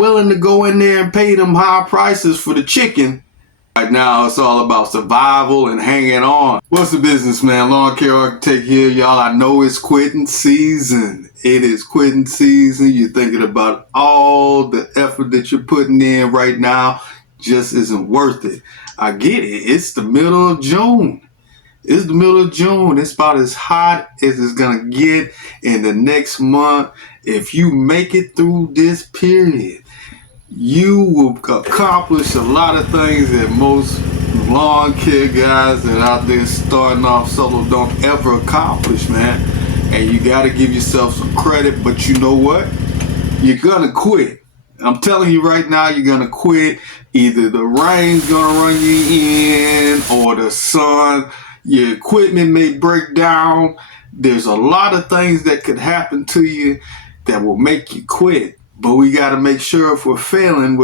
willing to go in there and pay them high prices for the chicken. Right now, it's all about survival and hanging on. What's the business, man? Lawn Care Architect here, y'all. I know it's quitting season. It is quitting season. You're thinking about all the effort that you're putting in right now just isn't worth it. I get it. It's the middle of June. It's the middle of June. It's about as hot as it's going to get in the next month. If you make it through this period, you will accomplish a lot of things that most lawn care guys that out there starting off solo don't ever accomplish, man. And you got to give yourself some credit, but you know what? You're going to quit. I'm telling you right now, you're going to quit. Either the rain's going to run you in or the sun. Your equipment may break down. There's a lot of things that could happen to you that will make you quit. But we got to make sure if we're failing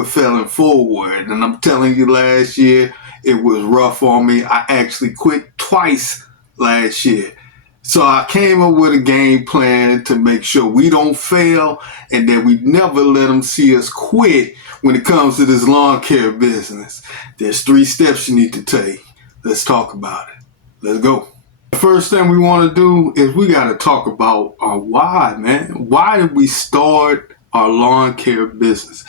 forward. And I'm telling you, last year, it was rough on me. I actually quit twice last year. So I came up with a game plan to make sure we don't fail and that we never let them see us quit when it comes to this lawn care business. There's 3 steps you need to take. Let's talk about it. Let's go. The first thing we want to do is we got to talk about our why, man. Why did we start our lawn care business?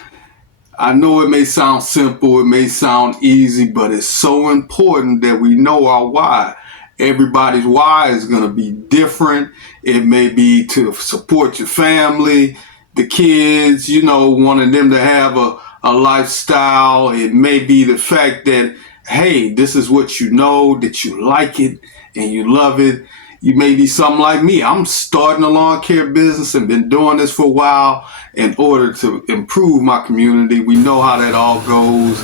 I know it may sound simple, it may sound easy, but it's so important that we know our why. Everybody's why is going to be different. It may be to support your family, the kids, wanting them to have a lifestyle. It may be the fact that, hey, this is what you know, that you like it and you love it. You may be something like me. I'm starting a lawn care business and been doing this for a while in order to improve my community. We know how that all goes.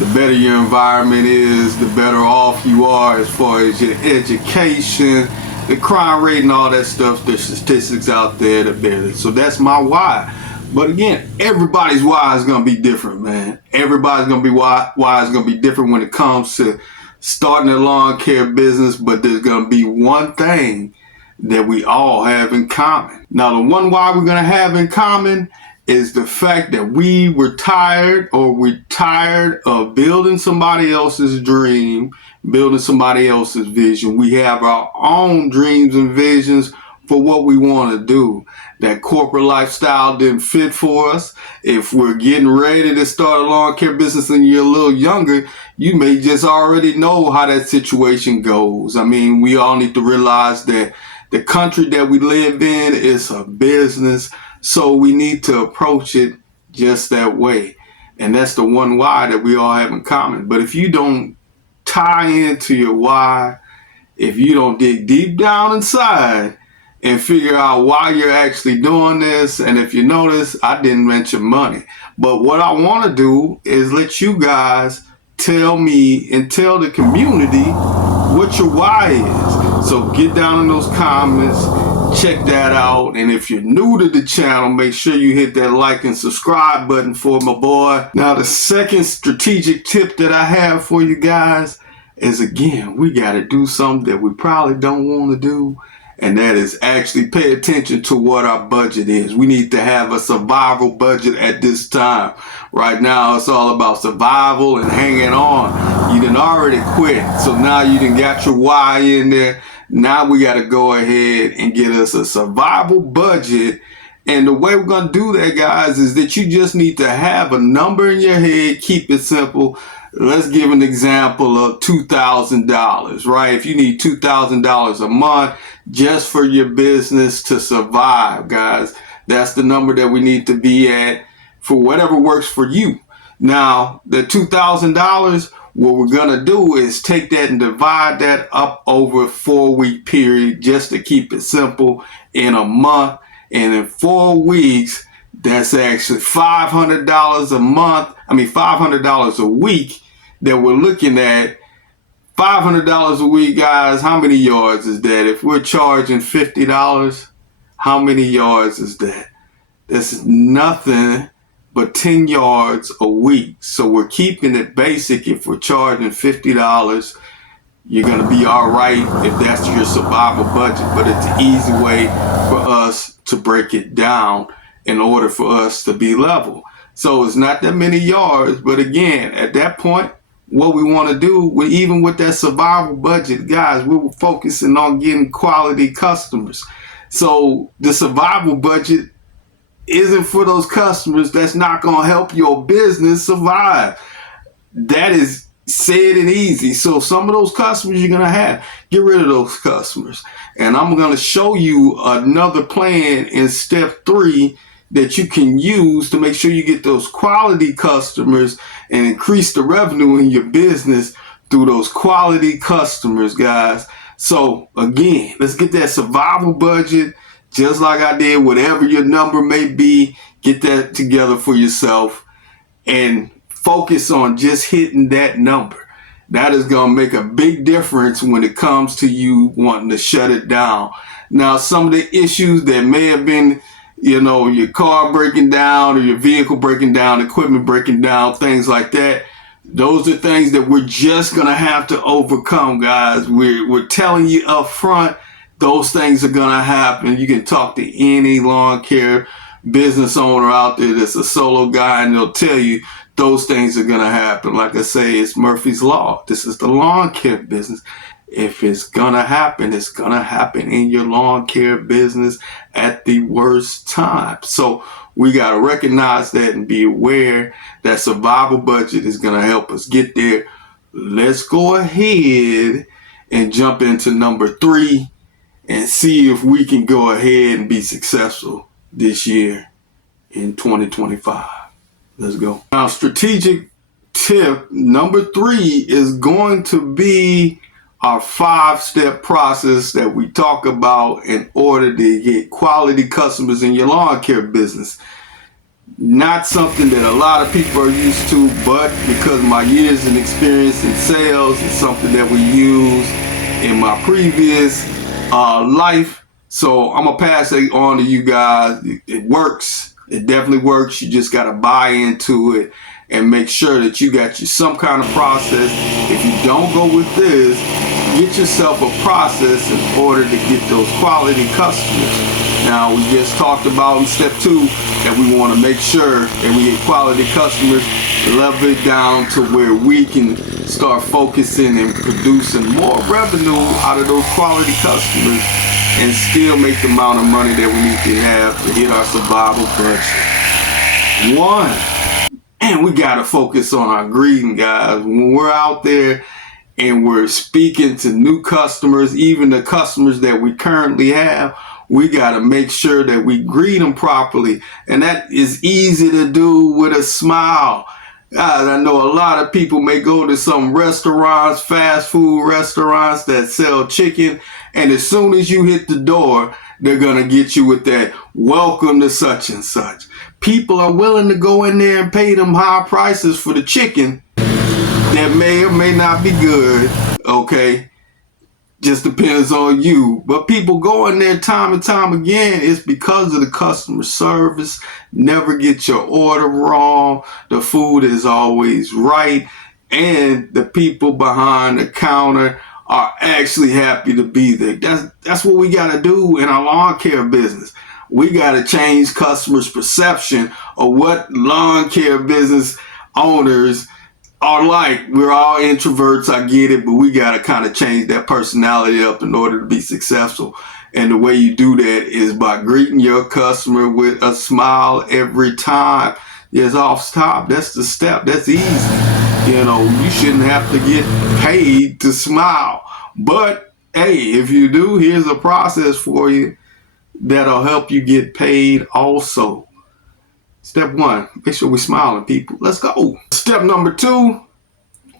The better your environment is, the better off you are as far as your education, the crime rate and all that stuff. There's statistics out there that bear it. So that's my why. But again, everybody's why is going to be different, man. Everybody's going to be why is going to be different when it comes to starting a lawn care business, but there's going to be one thing that we all have in common. Now, the one why we're going to have in common is the fact that we're tired of building somebody else's dream, building somebody else's vision. We have our own dreams and visions for what we want to do. That corporate lifestyle didn't fit for us. If we're getting ready to start a lawn care business and you're a little younger, you may just already know how that situation goes. I mean, we all need to realize that the country that we live in is a business, so we need to approach it just that way. And that's the one why that we all have in common. But if you don't tie into your why, if you don't dig deep down inside and figure out why you're actually doing this, and if you notice, I didn't mention money. But what I want to do is let you guys tell me and tell the community what your why is. So get down in those comments, check that out. And if you're new to the channel, make sure you hit that like and subscribe button for my boy. Now, the second strategic tip that I have for you guys is, again, we got to do something that we probably don't want to do. And that is actually pay attention to what our budget is. We need to have a survival budget at this time. Right now, it's all about survival and hanging on. You done already quit. So now you done got your why in there. Now we got to go ahead and get us a survival budget. And the way we're going to do that, guys, is that you just need to have a number in your head. Keep it simple. Let's give an example of $2,000, right? If you need $2,000 a month just for your business to survive, guys, that's the number that we need to be at for whatever works for you. Now, the $2,000, what we're going to do is take that and divide that up over a 4-week period just to keep it simple in a month. And in 4 weeks, that's actually $500 a month. $500 a week that we're looking at. $500 a week, guys. How many yards is that? If we're charging $50, how many yards is that? That's nothing but 10 yards a week. So we're keeping it basic. If we're charging $50, you're going to be all right if that's your survival budget. But it's an easy way for us to break it down in order for us to be level. So it's not that many yards, but again, at that point, what we want to do, even with that survival budget, guys, we were focusing on getting quality customers. So the survival budget isn't for those customers that's not going to help your business survive. That is said and easy. So some of those customers you're going to have, get rid of those customers. And I'm going to show you another plan in step 3 that you can use to make sure you get those quality customers and increase the revenue in your business through those quality customers, guys. So again, let's get that survival budget, just like I did, whatever your number may be, get that together for yourself and focus on just hitting that number. That is going to make a big difference when it comes to you wanting to shut it down. Now, some of the issues that may have been, your car breaking down or your vehicle breaking down, equipment breaking down, things like that, those are things that we're just going to have to overcome, guys. We're telling you up front, those things are going to happen. You can talk to any lawn care business owner out there that's a solo guy, and they'll tell you those things are going to happen. Like I say, it's Murphy's Law. This is the lawn care business. If it's going to happen, it's going to happen in your lawn care business at the worst time. So we got to recognize that and be aware that survival budget is going to help us get there. Let's go ahead and jump into number 3 and see if we can go ahead and be successful this year in 2025. Let's go. Now, strategic tip number 3 is going to be our 5-step process that we talk about in order to get quality customers in your lawn care business. Not something that a lot of people are used to, but because of my years and experience in sales, it's something that we use in my previous life. So I'm gonna pass it on to you guys. It works. It definitely works. You just gotta buy into it and make sure that you got you some kind of process. If you don't go with this, get yourself a process in order to get those quality customers. Now, we just talked about in step 2 that we want to make sure that we get quality customers, level it down to where we can start focusing and producing more revenue out of those quality customers and still make the amount of money that we need to have to hit our survival budget. 1, and we got to focus on our greeting, guys. When we're out there and we're speaking to new customers, even the customers that we currently have, we got to make sure that we greet them properly. And that is easy to do with a smile. Guys, I know a lot of people may go to some restaurants, fast food restaurants that sell chicken, and as soon as you hit the door, they're going to get you with that welcome to such and such. People are willing to go in there and pay them high prices for the chicken that may or may not be good, okay? Just depends on you. But people go in there time and time again. It's because of the customer service. Never get your order wrong. The food is always right. And the people behind the counter are actually happy to be there. That's what we got to do in our lawn care business. We got to change customers' perception of what lawn care business owners are like. We're all introverts, I get it, but we got to kind of change that personality up in order to be successful. And the way you do that is by greeting your customer with a smile every time. Yes, off top, that's the step. That's easy. You shouldn't have to get paid to smile. But hey, if you do, here's a process for you that'll help you get paid also. Step 1, make sure we smile at people. Let's go. Step number 2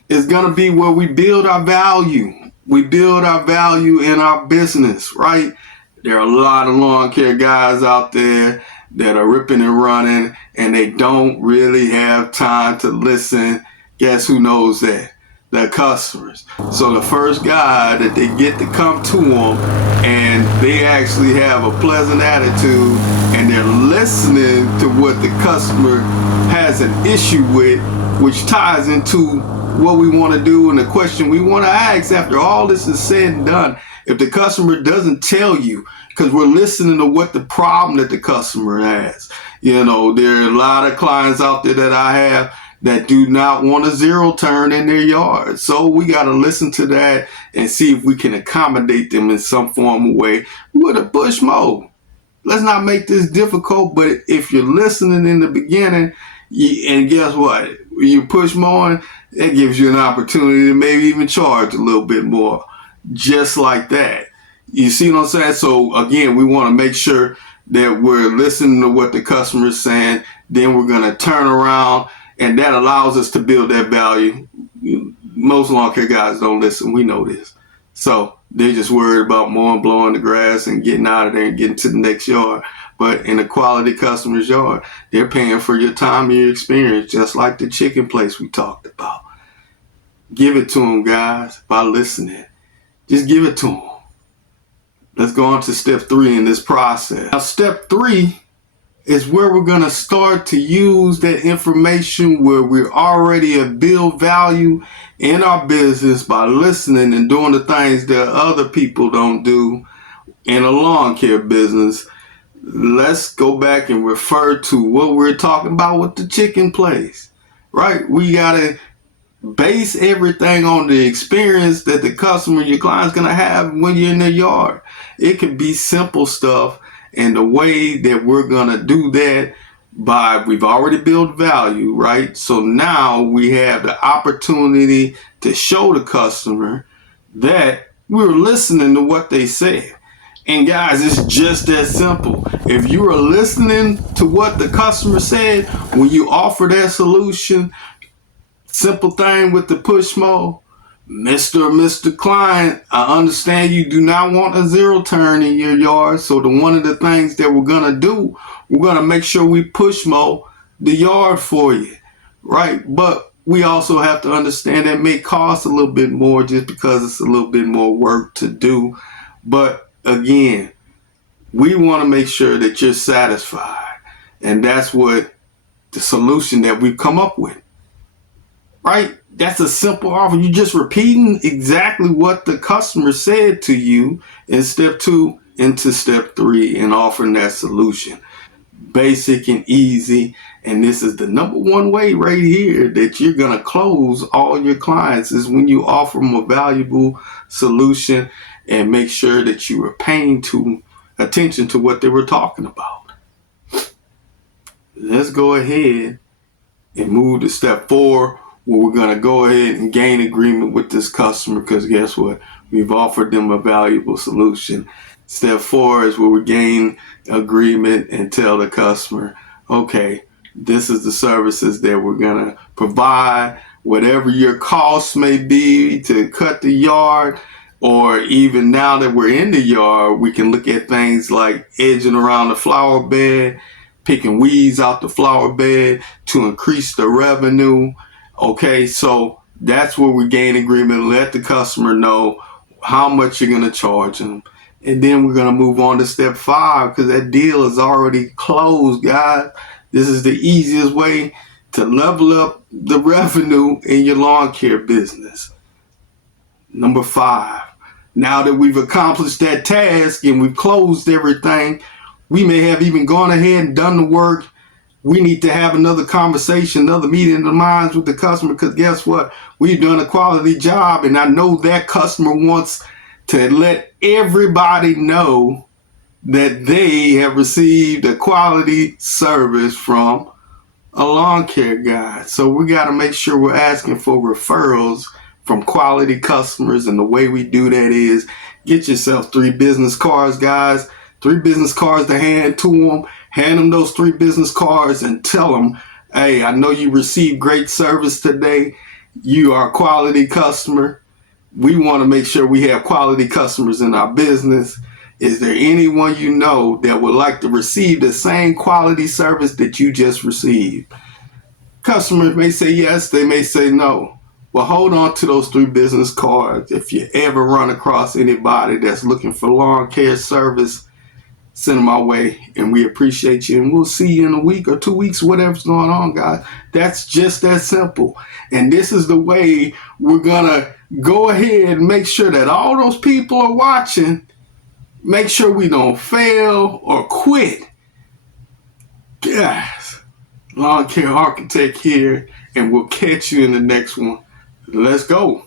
is going to be where we build our value. We build our value in our business, right? There are a lot of lawn care guys out there that are ripping and running, and they don't really have time to listen. Guess who knows that? The customers. So the first guy that they get to come to them and they actually have a pleasant attitude and they're listening to what the customer has an issue with, which ties into what we want to do and the question we want to ask after all this is said and done. If the customer doesn't tell you, because we're listening to what the problem that the customer has. You know, there are a lot of clients out there that I have that do not want a zero turn in their yard. So we got to listen to that and see if we can accommodate them in some form of way with a push mow. Let's not make this difficult, but if you're listening in the beginning, and guess what? You push mowing, that gives you an opportunity to maybe even charge a little bit more. Just like that. You see what I'm saying? So again, we want to make sure that we're listening to what the customer is saying. Then we're going to turn around, and that allows us to build that value. Most lawn care guys don't listen. We know this. So they're just worried about mowing, blowing the grass, and getting out of there and getting to the next yard. But in a quality customer's yard, they're paying for your time and your experience, just like the chicken place we talked about. Give it to them, guys, by listening. Just give it to them. Let's go on to step 3 in this process. Now, step 3 is where we're going to start to use that information where we already have built value in our business by listening and doing the things that other people don't do in a lawn care business. Let's go back and refer to what we're talking about with the chicken place, right? We got to base everything on the experience that the customer, your client's going to have when you're in their yard. It could be simple stuff, and the way that we're going to do that we've already built value, right? So now we have the opportunity to show the customer that we're listening to what they said. And guys, it's just that simple. If you are listening to what the customer said when you offer that solution, simple thing with the push mow, Mr. Client, I understand you do not want a zero turn in your yard. So one of the things that we're going to do, we're going to make sure we push mow the yard for you, right? But we also have to understand that may cost a little bit more just because it's a little bit more work to do. But again, we want to make sure that you're satisfied. And that's what the solution that we've come up with, right? That's a simple offer. You're just repeating exactly what the customer said to you in step 2 into step 3 and offering that solution. Basic and easy. And this is the number one way right here that you're going to close all your clients is when you offer them a valuable solution and make sure that you are paying attention to what they were talking about. Let's go ahead and move to step 4. Well, we're going to go ahead and gain agreement with this customer because guess what? We've offered them a valuable solution. Step 4 is where we gain agreement and tell the customer, okay, this is the services that we're going to provide, whatever your costs may be to cut the yard, or even now that we're in the yard, we can look at things like edging around the flower bed, picking weeds out the flower bed to increase the revenue. Okay, so that's where we gain agreement. Let the customer know how much you're going to charge them. And then we're going to move on to step 5 because that deal is already closed, guys. This is the easiest way to level up the revenue in your lawn care business. Number 5, now that we've accomplished that task and we've closed everything, we may have even gone ahead and done the work. We need to have another conversation, another meeting of the minds with the customer because guess what? We've done a quality job, and I know that customer wants to let everybody know that they have received a quality service from a lawn care guy. So we got to make sure we're asking for referrals from quality customers, and the way we do that is get yourself 3 business cards, guys. 3 business cards to hand to them. Hand them those 3 business cards and tell them, hey, I know you received great service today. You are a quality customer. We want to make sure we have quality customers in our business. Is there anyone you know that would like to receive the same quality service that you just received? Customers may say yes, they may say no. Well, hold on to those 3 business cards. If you ever run across anybody that's looking for lawn care service, send them our way, and we appreciate you. And we'll see you in a week or 2 weeks, whatever's going on, guys. That's just that simple. And this is the way we're going to go ahead and make sure that all those people are watching. Make sure we don't fail or quit. Guys, Lawn Care Architect here, and we'll catch you in the next one. Let's go.